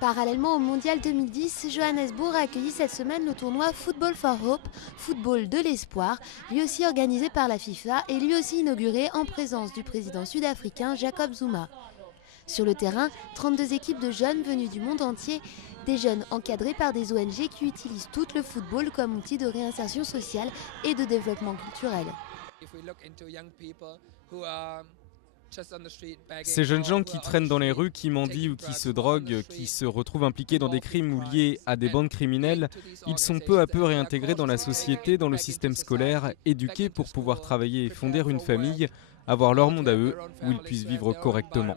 Parallèlement au Mondial 2010, Johannesburg a accueilli cette semaine le tournoi Football for Hope, football de l'espoir, lui aussi organisé par la FIFA et lui aussi inauguré en présence du président sud-africain Jacob Zuma. Sur le terrain, 32 équipes de jeunes venus du monde entier, des jeunes encadrés par des ONG qui utilisent tout le football comme outil de réinsertion sociale et de développement culturel. Ces jeunes gens qui traînent dans les rues, qui mendient ou qui se droguent, qui se retrouvent impliqués dans des crimes ou liés à des bandes criminelles, ils sont peu à peu réintégrés dans la société, dans le système scolaire, éduqués pour pouvoir travailler et fonder une famille, avoir leur monde à eux, où ils puissent vivre correctement.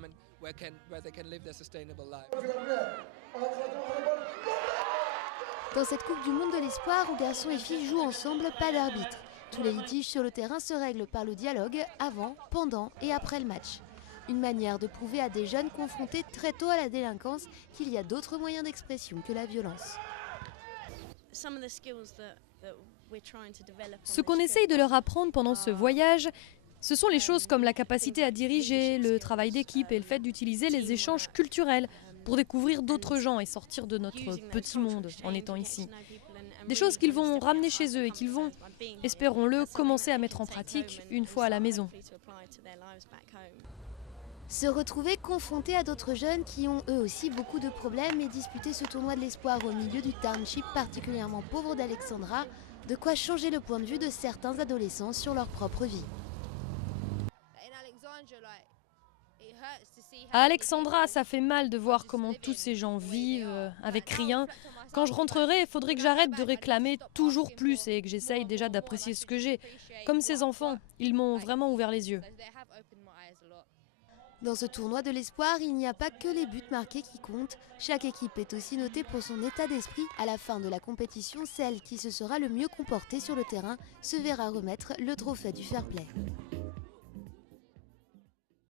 Dans cette Coupe du Monde de l'espoir où garçons et filles jouent ensemble, pas d'arbitre. Tous les litiges sur le terrain se règlent par le dialogue avant, pendant et après le match. Une manière de prouver à des jeunes confrontés très tôt à la délinquance qu'il y a d'autres moyens d'expression que la violence. Ce qu'on essaye de leur apprendre pendant ce voyage, ce sont les choses comme la capacité à diriger, le travail d'équipe et le fait d'utiliser les échanges culturels pour découvrir d'autres gens et sortir de notre petit monde en étant ici. Des choses qu'ils vont ramener chez eux et qu'ils vont, espérons-le, commencer à mettre en pratique une fois à la maison. Se retrouver confrontés à d'autres jeunes qui ont eux aussi beaucoup de problèmes et disputer ce tournoi de l'espoir au milieu du township particulièrement pauvre d'Alexandra, de quoi changer le point de vue de certains adolescents sur leur propre vie. À Alexandra, ça fait mal de voir comment tous ces gens vivent avec rien. Quand je rentrerai, il faudrait que j'arrête de réclamer toujours plus et que j'essaye déjà d'apprécier ce que j'ai. Comme ces enfants, ils m'ont vraiment ouvert les yeux. Dans ce tournoi de l'espoir, il n'y a pas que les buts marqués qui comptent. Chaque équipe est aussi notée pour son état d'esprit. À la fin de la compétition, celle qui se sera le mieux comportée sur le terrain se verra remettre le trophée du fair play.